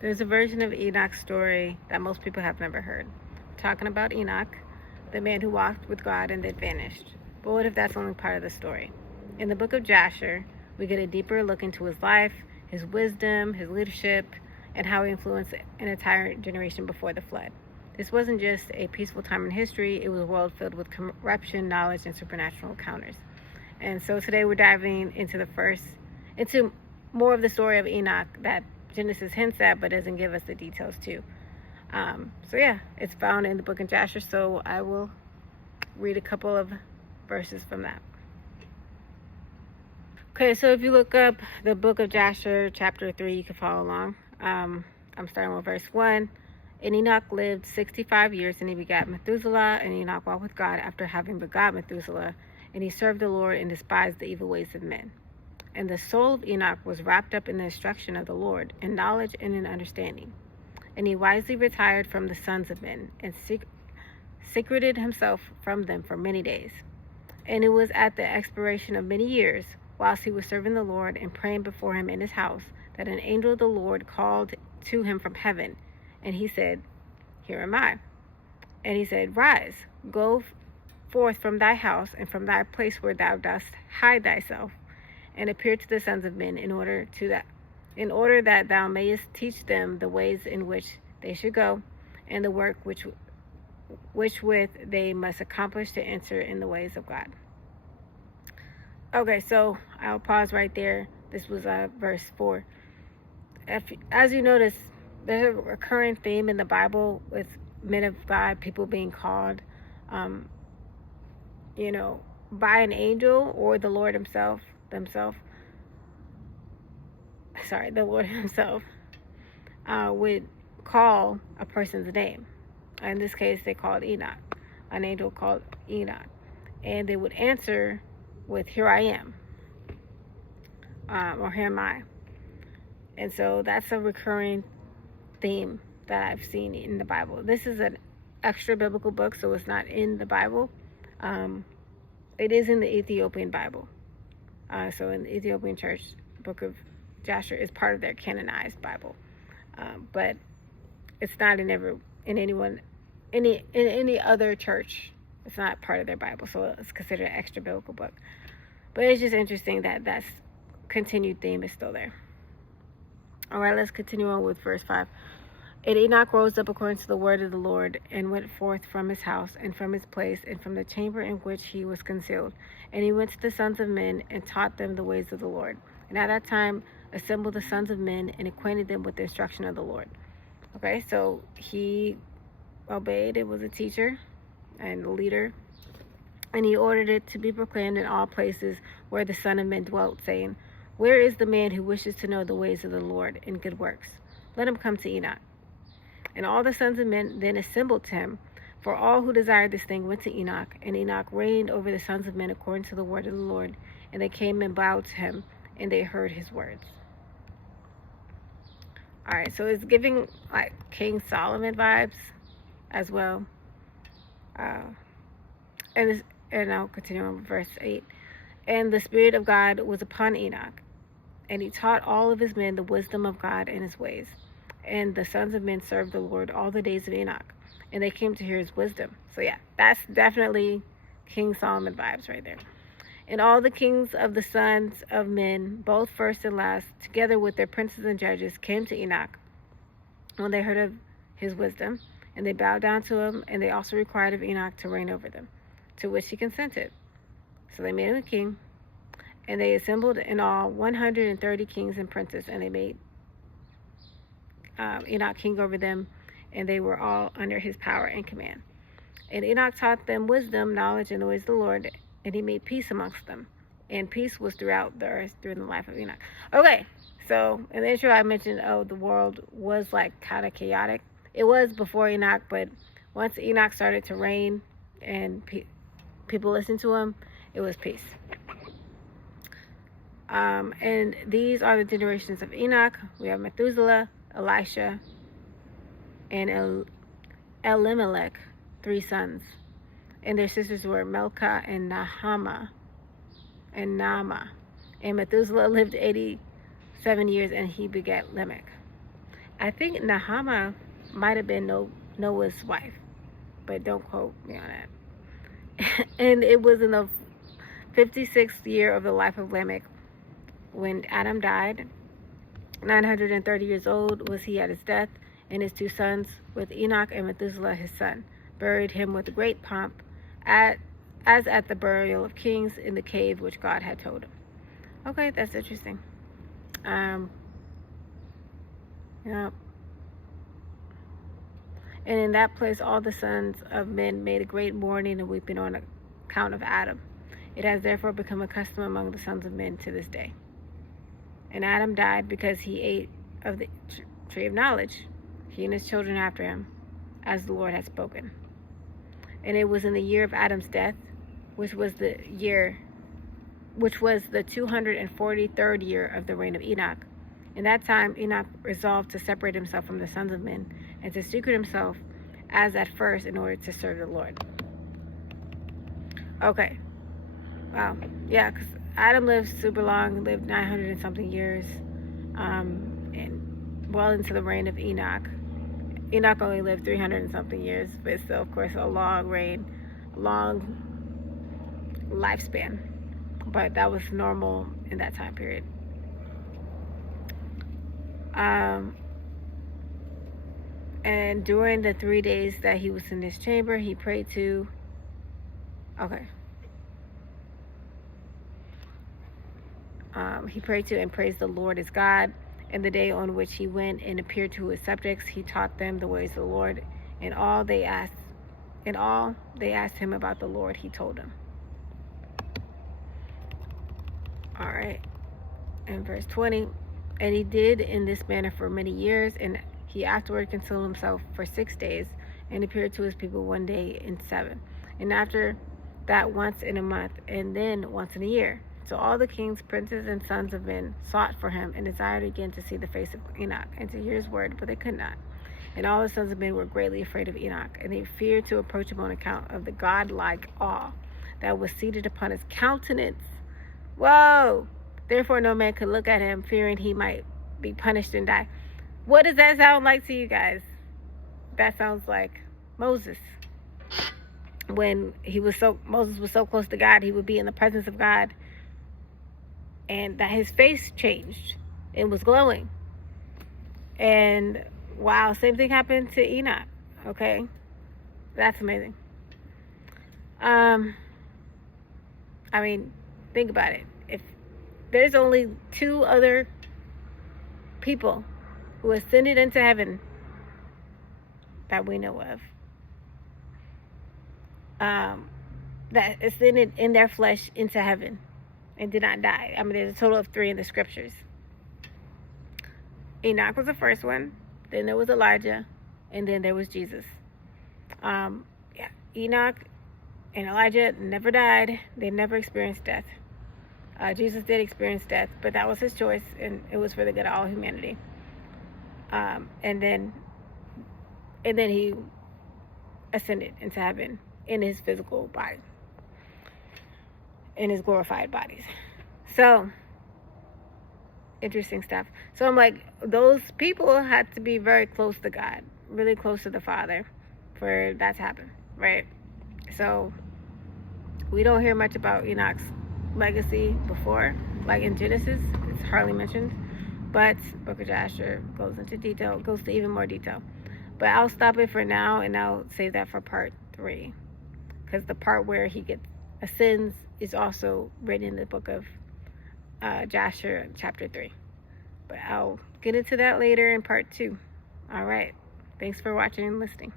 There's a version of Enoch's story that most people have never heard. Talking about Enoch, the man who walked with God and then vanished. But what if that's only part of the story? In the book of Jasher, we get a deeper look into his life, his wisdom, his leadership, and how he influenced an entire generation before the flood. This wasn't just a peaceful time in history, it was a world filled with corruption, knowledge, and supernatural encounters. And so today we're diving into more of the story of Enoch that Genesis hints at but doesn't give us the details too. So yeah, it's found in the book of Jasher, so I will read a couple of verses from that. Okay, so if you look up the book of Jasher, chapter 3, you can follow along. I'm starting with verse 1. And Enoch lived 65 years, and he begat Methuselah, and Enoch walked with God after having begot Methuselah, and he served the Lord and despised the evil ways of men. And the soul of Enoch was wrapped up in the instruction of the Lord, in knowledge and in understanding. And he wisely retired from the sons of men, and secreted himself from them for many days. And it was at the expiration of many years, whilst he was serving the Lord and praying before him in his house, that an angel of the Lord called to him from heaven. And he said, Here am I. And he said, Rise, go forth from thy house and from thy place where thou dost hide thyself, and appear to the sons of men in order that thou mayest teach them the ways in which they should go, and the work which with they must accomplish to enter in the ways of God. Okay, so I'll pause right there. This was verse 4. As you notice, there's a recurring theme in the Bible with men of God, people being called, by an angel or the Lord himself. The Lord himself would call a person's name. In this case, they called Enoch. An angel called Enoch. And they would answer with, Here I am. Or Here am I. And so that's a recurring theme that I've seen in the Bible. This is an extra biblical book, so it's not in the Bible. It is in the Ethiopian Bible. So in the Ethiopian church, the book of Jasher is part of their canonized Bible. But it's not in any other church. It's not part of their Bible, so it's considered an extra biblical book. But it's just interesting that that's continued theme is still there. All right, let's continue on with verse 5. And Enoch rose up according to the word of the Lord, and went forth from his house, and from his place, and from the chamber in which he was concealed. And he went to the sons of men, and taught them the ways of the Lord. And at that time assembled the sons of men, and acquainted them with the instruction of the Lord. Okay, so he obeyed. It was a teacher and a leader. And he ordered it to be proclaimed in all places where the Son of Man dwelt, saying, Where is the man who wishes to know the ways of the Lord in good works? Let him come to Enoch. And all the sons of men then assembled to him, for all who desired this thing went to Enoch. And Enoch reigned over the sons of men according to the word of the Lord. And they came and bowed to him, and they heard his words. All right, so it's giving like King Solomon vibes as well. And I'll continue on with verse 8. And the Spirit of God was upon Enoch, and he taught all of his men the wisdom of God and his ways. And the sons of men served the Lord all the days of Enoch, and they came to hear his wisdom. So yeah, that's definitely King Solomon vibes right there. And all the kings of the sons of men, both first and last, together with their princes and judges, came to Enoch when they heard of his wisdom, and they bowed down to him, and they also required of Enoch to reign over them, to which he consented. So they made him a king, and they assembled in all 130 kings and princes, and they made Enoch king over them, and they were all under his power and command. And Enoch taught them wisdom, knowledge, and the ways of the Lord, and he made peace amongst them. And peace was throughout the earth during the life of Enoch. Okay, so in the intro I mentioned, the world was like kind of chaotic. It was before Enoch, but once Enoch started to reign and people listened to him, it was peace. And these are the generations of Enoch. We have Methuselah, Elisha, and Elimelech, 3 sons. And their sisters were Melchah and Naamah. And Methuselah lived 87 years, and he begat Lamech. I think Nahama might have been Noah's wife, but don't quote me on that. And it was in the 56th year of the life of Lamech when Adam died. 930 years old was he at his death, and his two sons, with Enoch and Methuselah his son, buried him with great pomp, as at the burial of kings in the cave which God had told him. Okay, that's interesting. Yeah. And in that place all the sons of men made a great mourning and weeping on account of Adam. It has therefore become a custom among the sons of men to this day. And Adam died because he ate of the tree of knowledge, he and his children after him, as the Lord had spoken. And it was in the year of Adam's death, which was the 243rd year of the reign of Enoch. In that time Enoch resolved to separate himself from the sons of men, and to secret himself as at first in order to serve the Lord. Okay. Wow. Yeah, because Adam lived super long, lived 900 and something years, and well into the reign of Enoch. Enoch only lived 300 and something years, but still, of course, a long reign, a long lifespan. But that was normal in that time period. And during the 3 days that he was in this chamber, he prayed to, he prayed to and praised the Lord as God. And the day on which he went and appeared to his subjects, he taught them the ways of the Lord. And all they asked him about the Lord, he told them. All right. And verse 20, and he did in this manner for many years, and he afterward concealed himself for 6 days, and appeared to his people one day in 7, and after that once in a month, and then once in a year. So all the kings, princes, and sons of men sought for him, and desired again to see the face of Enoch, and to hear his word, but they could not. And all the sons of men were greatly afraid of Enoch, and they feared to approach him on account of the godlike awe that was seated upon his countenance. Whoa! Therefore no man could look at him, fearing he might be punished and die. What does that sound like to you guys? That sounds like Moses. When Moses was so close to God, he would be in the presence of God, and that his face changed and was glowing. And wow, same thing happened to Enoch. Okay, that's amazing. I mean, think about it. If there's only 2 other people who ascended into heaven that we know of, that ascended in their flesh into heaven and did not die. I mean, there's a total of 3 in the scriptures. Enoch was the first one, then there was Elijah, and then there was Jesus. Enoch and Elijah never died. They never experienced death. Jesus did experience death, but that was his choice, and it was for the good of all humanity. And then he ascended into heaven in his physical body, in his glorified bodies. So interesting stuff. So I'm like, those people had to be very close to God, really close to the Father, for that to happen, right? So we don't hear much about Enoch's legacy before, like in Genesis, it's hardly mentioned, but Book of Jasher goes to even more detail. But I'll stop it for now, and I'll save that for part 3, because the part where he ascends is also written in the book of Jasher, chapter 3. But I'll get into that later in part 2. All right. Thanks for watching and listening.